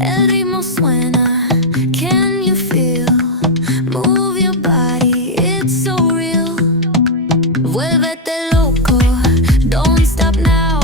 El ritmo suena, can you feel? Move your body, it's so real. Vuélvete loco, don't stop now.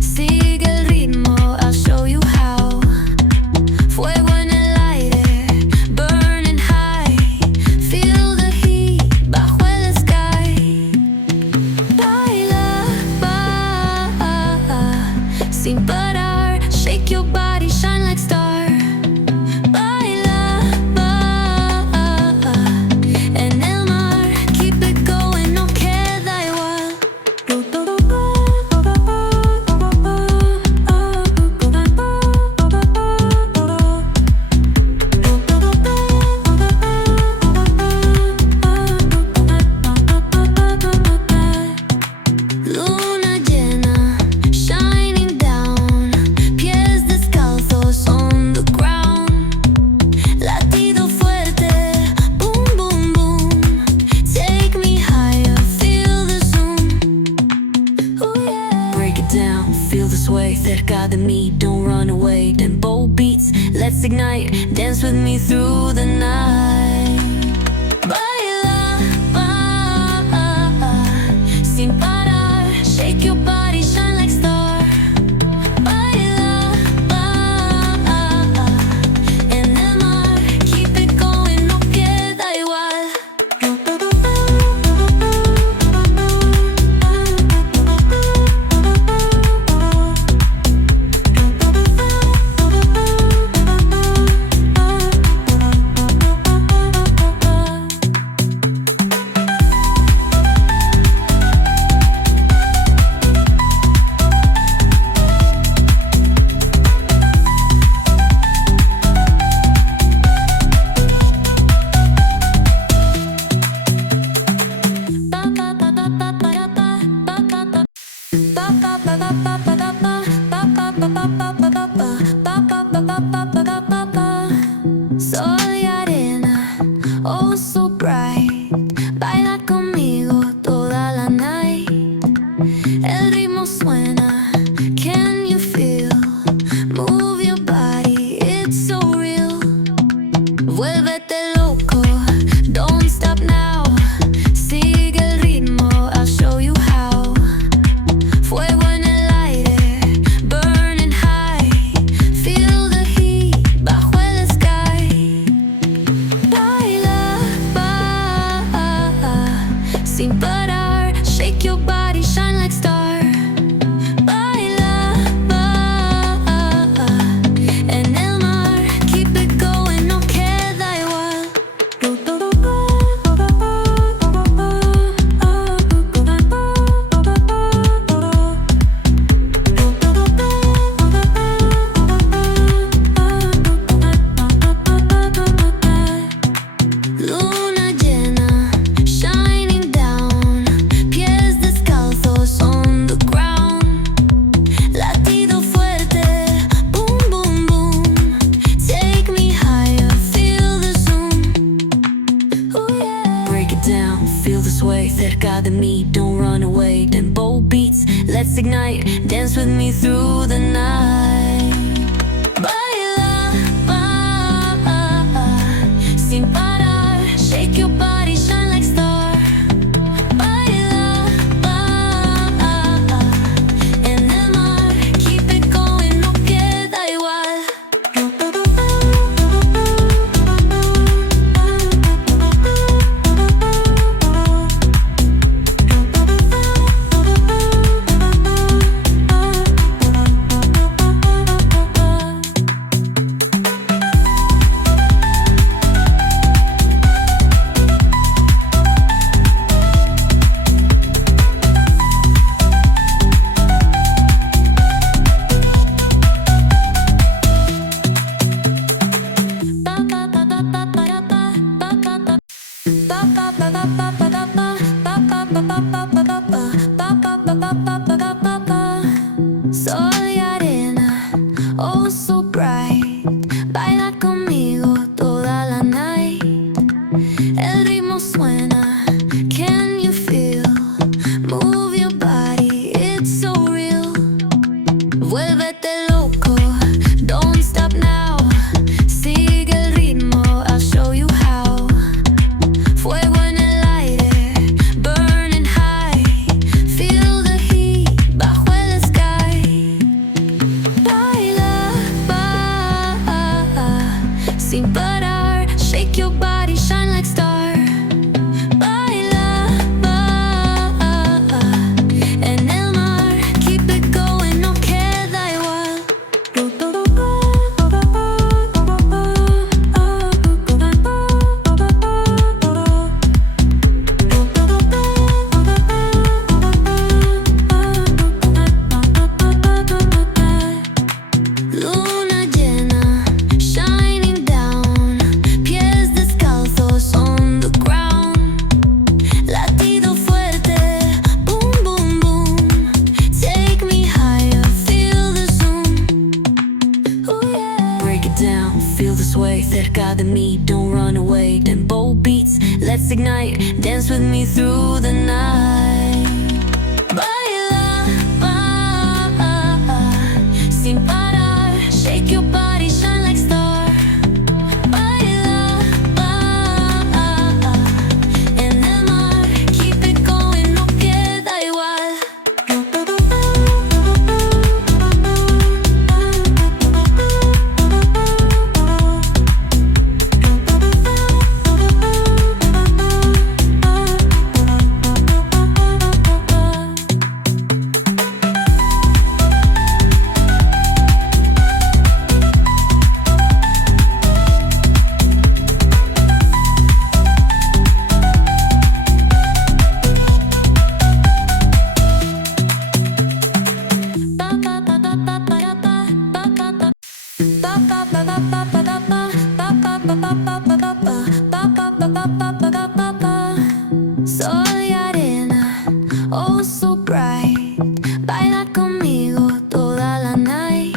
Sigue el ritmo, I'll show you how. Fuego en el aire, burning high. Feel the heat bajo el sky. Baila, sin parar. Shake your body, shine like star. Baila, en el mar. Keep it going, no queda igual. Luna llena, shining down. Pies descalzos on the ground. Latido fuerte, boom, boom, boom. Take me higher, feel the zoom. Ooh, yeah. Break it down, feel the sway. Cerca de mí, don't run away. Tempo beats, let's ignite. Dance with me through the night. Baila, sin parar. Shake your body, shine like star. Baila, en el mar. Keep it going, no queda igual. Sol y arena, oh so bright. Baila conmigo toda la night. El ritmo suena, can you feel? Move your body, it's so real. Vuélvete loco, don't stop now. Sigue el ritmo, I'll show you how. Fuego en el aire, burning high. Feel the heat bajo el sky. Baila, sin parar. Shake your body, shine like star. Baila, en el mar. Keep it going, no queda igual. Luna llena, shining down. Pies descalzos on the ground. Latido fuerte, boom, boom, boom. Take me higher, feel the zoom. Ooh, yeah. Break it down, feel the sway. Cerca de mí, don't run away. Tempo beats, let's ignite. Dance with me through the night. Baila, sin parar. Shake your body, shine like star. Baila, en el mar. Keep it going, no queda igual. sin parar. Shake your body, shine like star. Baila, en el mar. Keep it going, no queda igual. Luna llena, shining down. Pies descalzos on the ground. Latido fuerte, boom, boom, boom. Take me higher, feel the zoom. Oh yeah. Break it down, feel the sway. Cerca de mí, don't run away. Tempo beats, let's ignite. Dance with me through the night. Baila, sin parar. Shake your body, shine like star. Baila, en el mar. Keep it going, no queda igual. Sol y arena, oh so bright. Baila conmigo toda la night.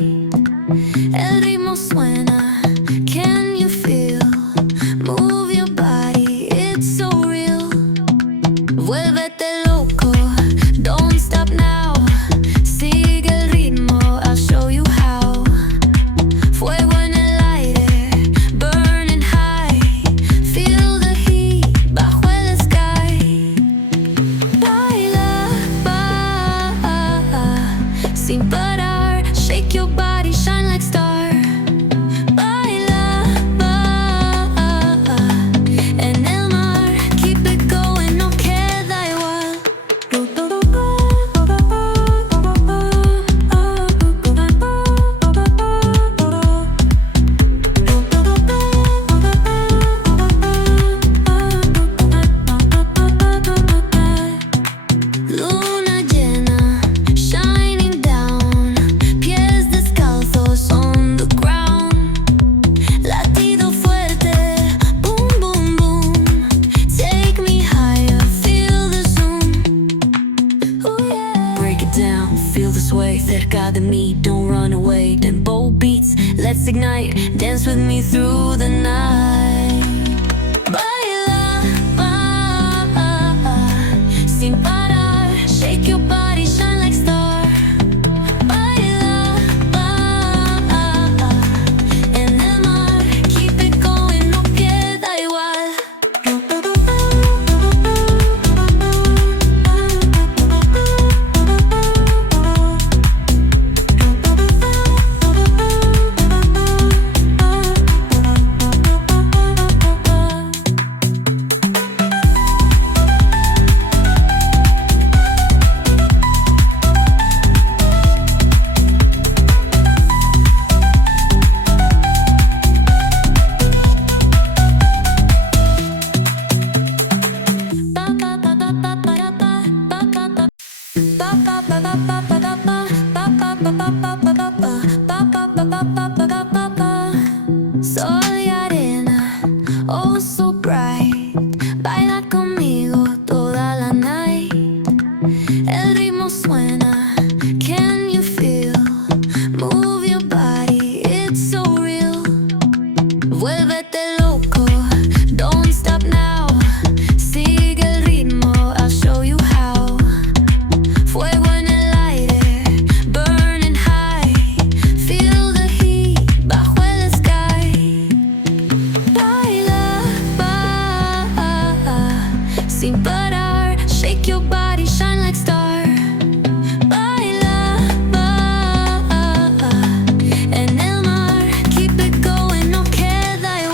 El ritmo suena, can you feel? Move your body, it's so real. Vuélvete loco, don't stop now. Sigue el ritmo, I'll show you how. Fuego en el aire, burning high. Feel the heat bajo el sky. Baila, sin parar. Shake your body, shine like star. Baila, en el mar. Keep it going, no queda igual. Luna llena, shining down. Pies descalzos on the ground. Latido fuerte, boom, boom, boom. Take me higher, feel the zoom. Oh yeah. Break it down, feel the sway. Cerca de mí, don't run away. Tempo beats, let's ignite. Dance with me through the night. Baila, sin parar. Shake your body, shine like star. Baila, en el mar. Keep it going, no queda igual. Sol y arena, oh so bright. Baila conmigo toda la night. El ritmo suena, can you feel? Move your body, it's so real. Vuélvete loco, don't stop now. Sigue el ritmo, I'll show you how. Fuego en el aire, burning high. Feel the heat bajo el sky. Baila, sin parar. Shake your body, shine like star. Baila, en el mar. Keep it going, no queda igual.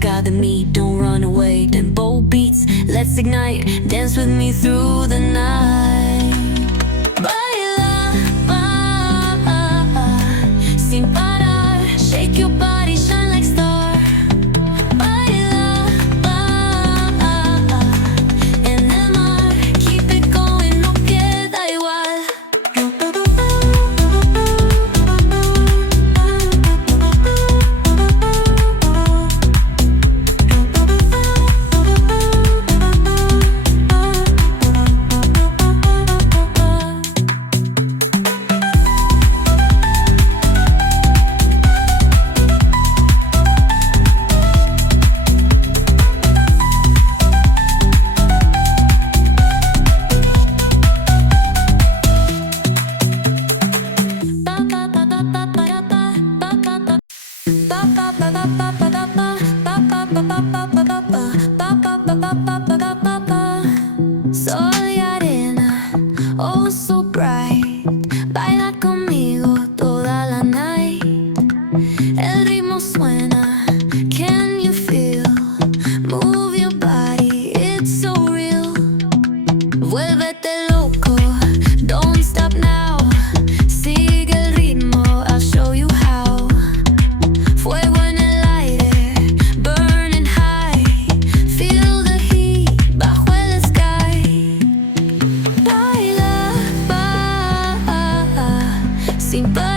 gather me, don't run away. Tempo beats, let's ignite. Dance with me through the night. Baila, sin parar. Shake your body, shine like star. Baila, en el mar. Keep it going, no queda igual. Sol y arena, oh so bright. Baila conmigo toda la night. El ritmo suena, can you feel? Move your body, it's so real. Vuélvete loco, don't stop now. Sigue el ritmo, I'll show you how. Fuego en el aire, burning high. Feel the heat bajo el sky. Baila, sin parar.